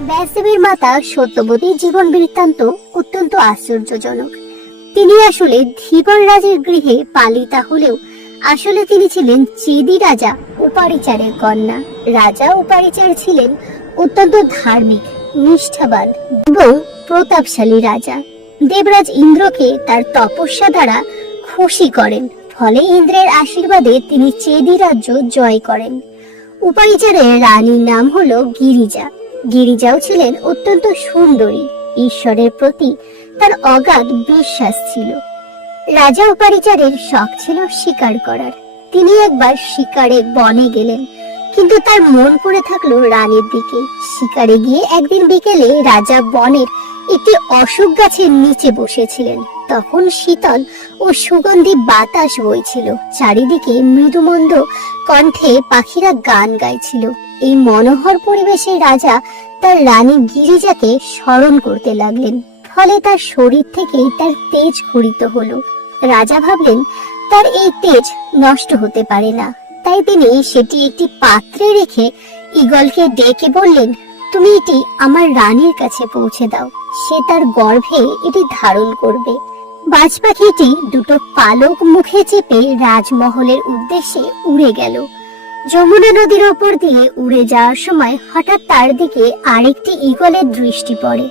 ব্যাসদেবের মাতা সত্যবতীর জীবন বৃত্তান্ত অত্যন্ত আশ্চর্যজনক। তিনি আসলে ধীবর রাজের গৃহে পালিতা হলেও আসলে তিনি ছিলেন চেদি রাজা উপারিচারের কন্যা। রাজা উপারিচার ছিলেন অত্যন্ত ধার্মিক, নিষ্ঠাবান এবং প্রতাপশালী রাজা। দেবরাজ ইন্দ্রকে তার তপস্যা দ্বারা খুশি করেন, ফলে ইন্দ্রের আশীর্বাদে তিনি চেদি রাজ্য জয় করেন। উপারিচারের রানীর নাম হলো গিরিজা। গিরিজাও ছিলেন অত্যন্ত সুন্দরী। ঈশ্বরের প্রতি তার অগাধ বিশ্বাস ছিল। রাজা উপারিচারের শখ ছিল শিকার করার। তিনি একবার শিকারে বনে গেলেন, কিন্তু তার মন পড়ে থাকলো রানীর দিকে। শিকারে গিয়ে একদিন বিকেলে রাজা বনের একটি অশোক গাছের নিচে বসেছিলেন। তখন শীতল ও সুগন্ধি বাতাস বইছিল, চারিদিকে মৃদুমন্দ কণ্ঠে পাখিরা গান গাইছিল। এই মনোহর পরিবেশে রাজা তার রানী গিরিজাকে স্মরণ করতে লাগলেন, ফলে তার শরীর থেকে তার তেজ স্ফুরিত হলো। রাজা ভাবলেন তার এই তেজ নষ্ট হতে পারে না, তাই তিনি সেটি একটি পাত্রে রেখে ঈগলকে ডেকে বললেন, তুমি এটি আমার রানীর কাছে পৌঁছে দাও, সে তার গর্ভে এটি ধারণ করবে। বাজ পাখিটি দুটো পালক মুখে চেপে রাজমহলের উদ্দেশ্যে উড়ে গেল। যমুনা নদীর ওপর দিয়ে উড়ে যাওয়ার সময় হঠাৎ তার দিকে আরেকটি ঈগলের দৃষ্টি পড়ে।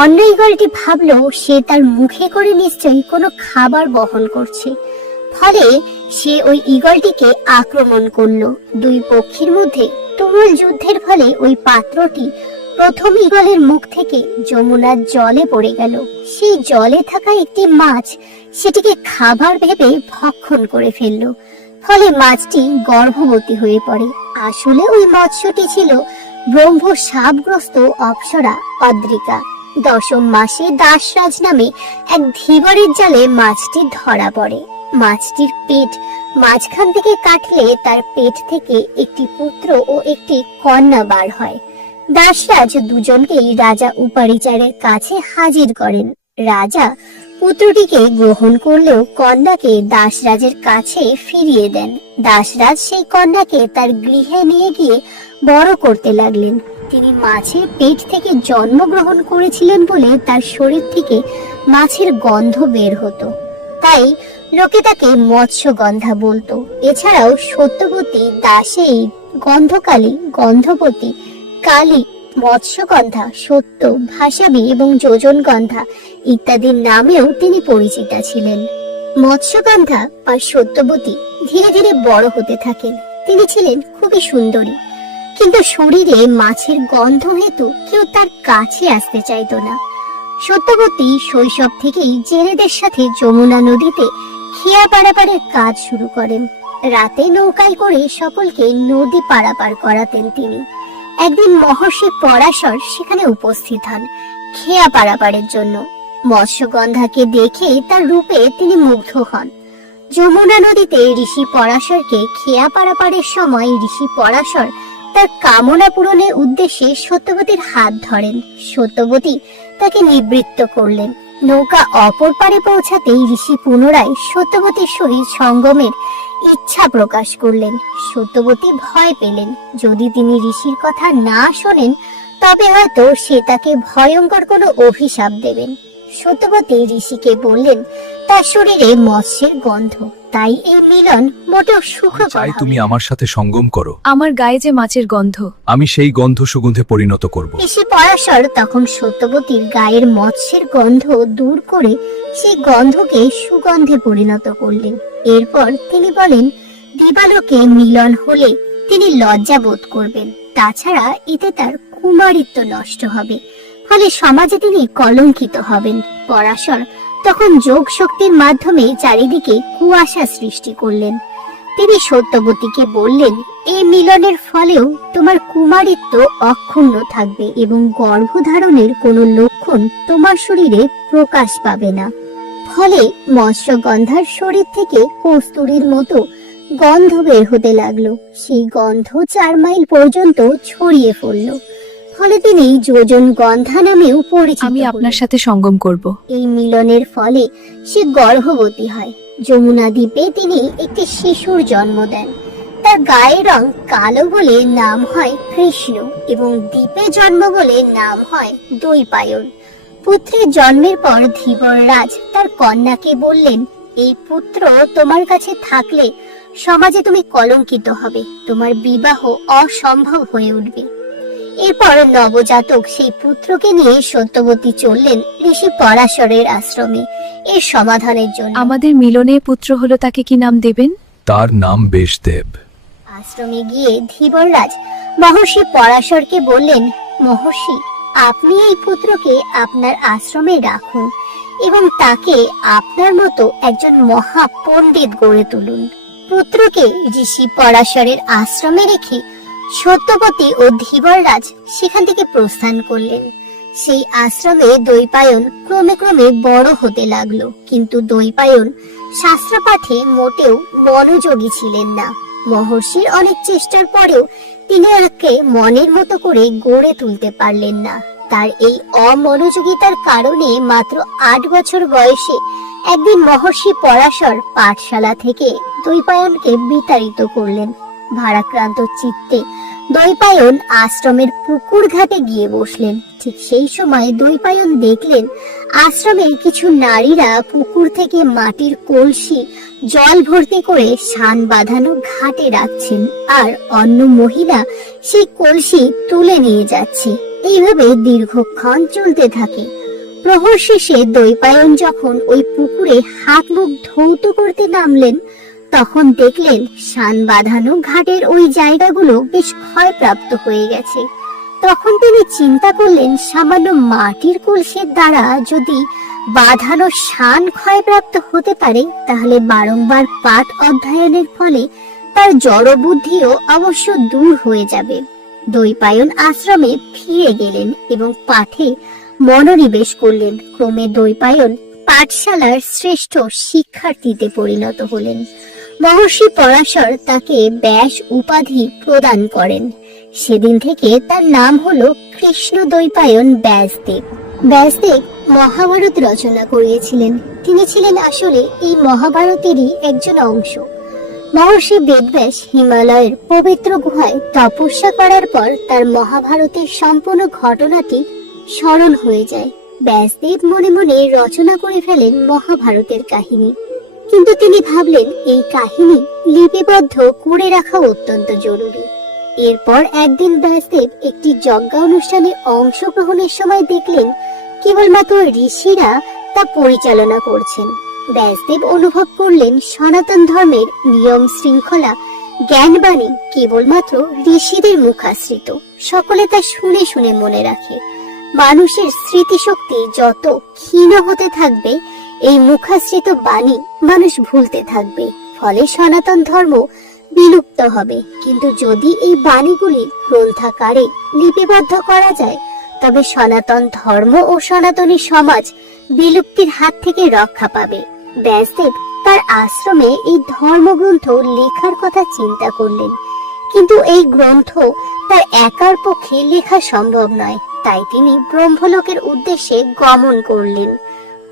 অন্য ঈগলটি ভাবলো সে তার মুখে করে নিশ্চয়ই কোনো খাবার বহন করছে, ফলে সে ওই ঈগলটিকে আক্রমণ করলো। দুই পক্ষীর মধ্যে তুমুল যুদ্ধের ফলে ওই পাত্রটি প্রথম ঈগলের মুখ থেকে যমুনার জলে পড়ে গেল। সেই জলে থাকা একটি মাছ সেটিকে খাবার ভেবে ভক্ষণ করে ফেললো, ফলে মাছটি গর্ভবতী হয়ে পড়ে। আসলে ওই মৎস্যটি ছিল ব্রহ্ম সাপগ্রস্ত অপ্সরা অদ্রিকা। দশম মাসে দাসরাজ নামে এক ধীবরের জালে মাছটি ধরা পড়ে। মাছটির পেট মাঝখান থেকে কাটলে তার পেট থেকে একটি পুত্র ও একটি কন্যা বার হয়। দাসরাজ দুজনকেই রাজা উপারিচারের কাছে হাজির করেন। রাজা পুত্রটিকে গ্রহণ করলেও কন্যাকে দাসরাজের কাছে ফিরিয়ে দেন। দাসরাজ সেই কন্যাকে তার গৃহে নিয়ে গিয়ে বড় করতে লাগলেন। তিনি মাছের পেট থেকে জন্মগ্রহণ করেছিলেন বলে তার শরীর থেকে মাছের গন্ধ বের হতো, তাই লোকে তাকে মৎস্যগন্ধা বলতো। এছাড়াও সত্যবতী, দাসী, গন্ধকালী, গন্ধবতী, কালী, মৎস্যগন্ধা, সত্য, ভাসাবী এবং যোজনগন্ধা ইত্যাদি নামেও তিনি পরিচিতা ছিলেন। মৎস্যগন্ধা আর সত্যবতী ধীরে ধীরে বড় হতে থাকেন। তিনি ছিলেন খুবই সুন্দরী, কিন্তু শরীরে মাছের গন্ধ হেতু কেউ তার কাছে আসতে চাইতো না। সত্যবতী শৈশব থেকেই জেলেদের সাথে যমুনা নদীতে খেয়া পারাপারের কাজ শুরু করেন। রাতে নৌকায় করে সকলকে নদী পারাপার করাতেন তিনি। একদিন মহর্ষি পরাশর সেখানে উপস্থিত হন খেয়া পারাপারের জন্য। মৎস্যগন্ধাকে দেখে তার রূপে তিনি মুগ্ধ হন। যমুনা নদীতে ঋষি পরাশরকে খেয়া পারাপারের সময় ঋষি পরাশর তার কামনা পূরণের উদ্দেশ্যে সত্যবতীর হাত ধরেন। সত্যবতী তাকে নিবৃত্ত করলেন। নৌকা অপর পারে পৌঁছাতেই ঋষি পুনরায় সত্যবতীর সহিত সঙ্গমের ইচ্ছা প্রকাশ করলেন। সত্যবতী ভয় পেলেন, যদি তিনি ঋষির কথা না শোনেন তবে হয়তো সে তাকে ভয়ঙ্কর কোনো অভিশাপ দেবেন। সত্যবতী ঋষিকে বললেন তার শরীরে মৎস্যের গন্ধ, তাই এই মিলন মোটেও সুখকর চাই হবে তুমি না। আমার সাথে সঙ্গম করো। আমার গায়ে যে মাছের গন্ধ, আমি সেই গন্ধ সুগন্ধে পরিণত করব। ঋষি পরাশর তখন সত্যবতীর গায়ের মৎস্যের গন্ধ দূর করে সেই গন্ধকে সুগন্ধে পরিণত করলেন। এরপর তিনি বলেন, দিবালোকে মিলন হলে তিনি লজ্জা বোধ করবেন, তাছাড়া এতে তার কুমারিত্ব নষ্ট হবে, ফলে সমাজে তিনি কলঙ্কিত হবেন। পরাশর তখন যোগ শক্তির মাধ্যমে চারিদিকে কুয়াশা সৃষ্টি করলেন। তিনি সত্যবতীকে বললেন, এই মিলনের ফলেও তোমার কুমারিত্ব অক্ষুণ্ণ থাকবে এবং গর্ভধারণের কোনো লক্ষণ তোমার শরীরে প্রকাশ পাবে না। ফলে মৎস্যগন্ধার শরীর থেকে কস্তুরীর মতো গন্ধ বের হতে লাগলো। সেই গন্ধ 4 মাইল পর্যন্ত ছড়িয়ে পড়ল, ফলে তিনি যোজন গন্ধা নামেও পরিচিত আমি হলেন। আপনার সাথে সঙ্গম করব। এই মিলনের ফলে সে গর্ভবতী হয়। যমুনা দ্বীপে তিনি একটি শিশুর জন্ম দেন। তার তার গায়ের রং কালো বলে নাম হয় কৃষ্ণ এবং দ্বীপে জন্ম বলে নাম হয় দৈপায়ন। পুত্রের জন্মের পর ধীবররাজ তার কন্যাকে বললেন, এই পুত্র তোমার কাছে থাকলে সমাজে তুমি কলঙ্কিত হবে, তোমার বিবাহ অসম্ভব হয়ে উঠবে। এরপর নবজাতক সেই পুত্রকে নিয়ে সত্যবতী চললেন ঋষি পরাশরের আশ্রমে এর সমাধানের জন্য। আমাদের মিলনে পুত্র হলো, তাকে কি নাম দেবেন? তার নাম বেশদেব। আশ্রমে গিয়ে ধীবররাজ মহর্ষি পরাশরকে বললেন, মহর্ষি, আপনি এই পুত্রকে আপনার আশ্রমে রাখুন এবং তাকে আপনার মতো একজন মহা পণ্ডিত গড়ে তুলুন। পুত্রকে ঋষি পরাশরের আশ্রমে রেখে সত্যবতী ও ধীবররাজ সেখান থেকে প্রস্থান করলেন। সেই আশ্রমে দৈপায়ন ক্রমে ক্রমে বড় হতে লাগলো, কিন্তু দৈপায়ন শাস্ত্র পাঠে মোটেও মনোযোগী ছিলেন না। মহর্ষির অনেক চেষ্টার পরেও তিনি তাকে মনের মতো করে গড়ে তুলতে পারলেন না। তার এই অমনোযোগিতার কারণে মাত্র 8 বছর বয়সে একদিন মহর্ষি পরাশর পাঠশালা থেকে দৈপায়নকে বিতাড়িত করলেন। ভারাক্রান্ত চিত্তে দৈপায়ন আশ্রমের পুকুর ঘাটে গিয়ে বসলেন। ঠিক সেই সময় দৈপায়ন দেখলেন আশ্রমের কিছু নারীরা পুকুর থেকে মাটির কলসি জল ভর্তি করে শান বাঁধানো ঘাটে রাখছেন, আর অন্য মহিলা সেই কলসি তুলে নিয়ে যাচ্ছে। এইভাবে দীর্ঘক্ষণ চলতে থাকে। প্রহর শেষে দৈপায়ন যখন ওই পুকুরে হাত মুখ ধৌত করতে নামলেন, তখন দেখলেন শান বাঁধানো ঘাটের ওই জায়গাগুলো বেশ ক্ষয়প্রাপ্ত হয়ে গেছে। তখন তিনি চিন্তা করলেন, সামান্য মাটির কলসির দ্বারা যদি বাঁধানো শান ক্ষয়প্রাপ্ত হতে পারে, তাহলে বারংবার পাঠ অধ্যয়নের ফলে তার জড় বুদ্ধিও অবশ্য দূর হয়ে যাবে। দৈপায়ন আশ্রমে ফিরে গেলেন এবং পাঠে মনোনিবেশ করলেন। ক্রমে দৈপায়ন পাঠশালার শ্রেষ্ঠ শিক্ষার্থীতে পরিণত হলেন। মহর্ষি পরাশর তাকে ব্যাস উপাধি প্রদান করেন। সেদিন থেকে তার নাম হলো কৃষ্ণ দৈপায়ন ব্যাসদেব। ব্যাসদেব মহাভারত রচনা করিয়েছিলেন। তিনি ছিলেন আসলে এই মহাভারতেরই একজন অংশ। মহর্ষি বেদব্যাস হিমালয়ের পবিত্র গুহায় তপস্যা করার পর তার মহাভারতের সম্পূর্ণ ঘটনাটি স্মরণ হয়ে যায়। ব্যাসদেব মনে মনে রচনা করে ফেলেন মহাভারতের কাহিনী, কিন্তু তিনি ভাবলেন এই কাহিনী লিপিবদ্ধ করে রাখা অত্যন্ত জরুরি। এরপর একদিন ব্যাসদেব একটি যজ্ঞ অনুষ্ঠানে অংশগ্রহণের সময় দেখলেন কেবলমাত্র ঋষিরা তা পরিচালনা করছেন। ব্যাসদেব অনুভব করলেন সনাতন ধর্মের নিয়ম শৃঙ্খলা জ্ঞানবাণী কেবলমাত্র ঋষিদের মুখাশ্রিত। সকলে তা শুনে শুনে মনে রাখে। মানুষের স্মৃতিশক্তি যত ক্ষীণ হতে থাকবে, এই মুখাশ্রিত বাণী মানুষ ভুলতে থাকবে, ফলে সনাতন ধর্ম বিলুপ্ত হবে। কিন্তু যদি এই বাণীগুলি গ্রন্থাকারে লিপিবদ্ধ করা যায়, তবে সনাতন ধর্ম ও সনাতনী সমাজ বিলুপ্তির হাত থেকে রক্ষা পাবে। ব্যাসদেব তার আশ্রমে এই ধর্মগ্রন্থ লেখার কথা চিন্তা করলেন, কিন্তু এই গ্রন্থ তার একার পক্ষে লেখা সম্ভব নয়। তাই তিনি ব্রহ্মলোকের উদ্দেশ্যে গমন করলেন।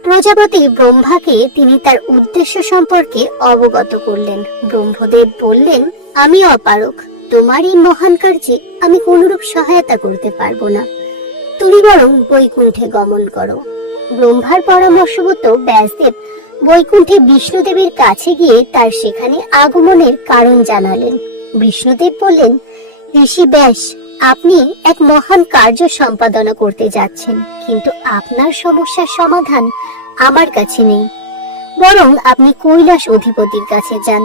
প্রজাপতি ব্রহ্মাকে তিনি তার উদ্দেশ্য সম্পর্কে অবগত করলেন। ব্রহ্মদেব বললেন, আমি অপারক, তোমার এই মহান কার্যে আমি কোনরূপ সহায়তা করতে পারবো না, তুমি বরং বৈকুণ্ঠে গমন করো। ব্রহ্মার পরামর্শমতো ব্যাসদেব বৈকুণ্ঠে বিষ্ণুদেবের কাছে গিয়ে তার সেখানে আগমনের কারণ জানালেন। বিষ্ণুদেব বললেন, ঋষি ব্যাস, আপনি এক মহান কার্য সম্পাদনা করতে যাচ্ছেন, কিন্তু আপনার সমস্যার সমাধান আমার কাছে নেই, বরং আপনি কৈলাস অধিপতির কাছে যান।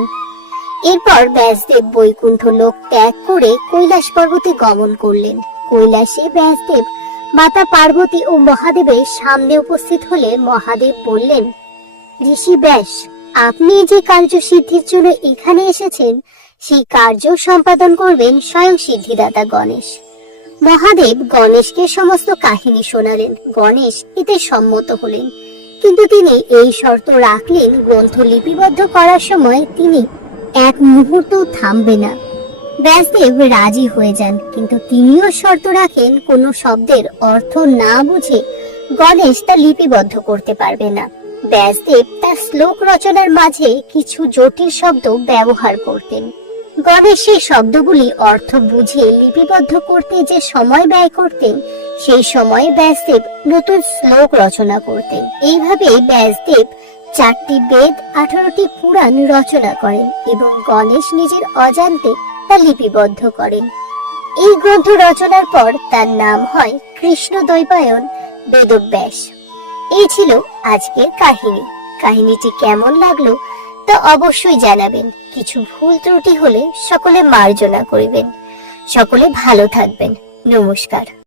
এরপর ব্যাসদেব বৈকুণ্ঠ লোক ত্যাগ করে কৈলাস পর্বতে গমন করলেন। কৈলাসে ব্যাসদেব মাতা পার্বতী ও মহাদেবের সামনে উপস্থিত হলে মহাদেব বললেন, ঋষি ব্যাস, আপনি যে কার্য সিদ্ধির জন্য এখানে এসেছেন, সেই কার্য সম্পাদন করবেন স্বয়ং সিদ্ধিদাতা গণেশ। মহাদেব গণেশকে সমস্ত কাহিনী শোনালেন। গণেশ এতে সম্মত হলেন, কিন্তু তিনি এই শর্ত রাখলেন, গ্রন্থ লিপিবদ্ধ করার সময় তিনি এক মুহূর্ত থামবে না। ব্যাসদেব রাজি হয়ে যান, কিন্তু তিনিও শর্ত রাখেন, কোনো শব্দের অর্থ না বুঝে গণেশ তা লিপিবদ্ধ করতে পারবে না। ব্যাসদেব তার শ্লোক রচনার মাঝে কিছু জটিল শব্দ ব্যবহার করতেন। গণেশ সেই শব্দগুলি অর্থ বুঝে লিপিবদ্ধ করতে যে সময় ব্যয় করতেন, সেই সময়ে ব্যাসদেব নতুন শ্লোক রচনা করতেন। এইভাবে ব্যাসদেব 4টি বেদ, 18টি পুরাণ রচনা করেন এবং গণেশ নিজের অজান্তে তা লিপিবদ্ধ করেন। এই গ্রন্থ রচনার পর তার নাম হয় কৃষ্ণদ্বৈপায়ন বেদব্যাস। এই ছিল আজকের কাহিনী। কাহিনীটি কেমন লাগলো তা অবশ্যই জানাবেন। কিছু ভুল ত্রুটি হলে সকলে মার্জনা করিবেন। সকলে ভালো থাকবেন। নমস্কার।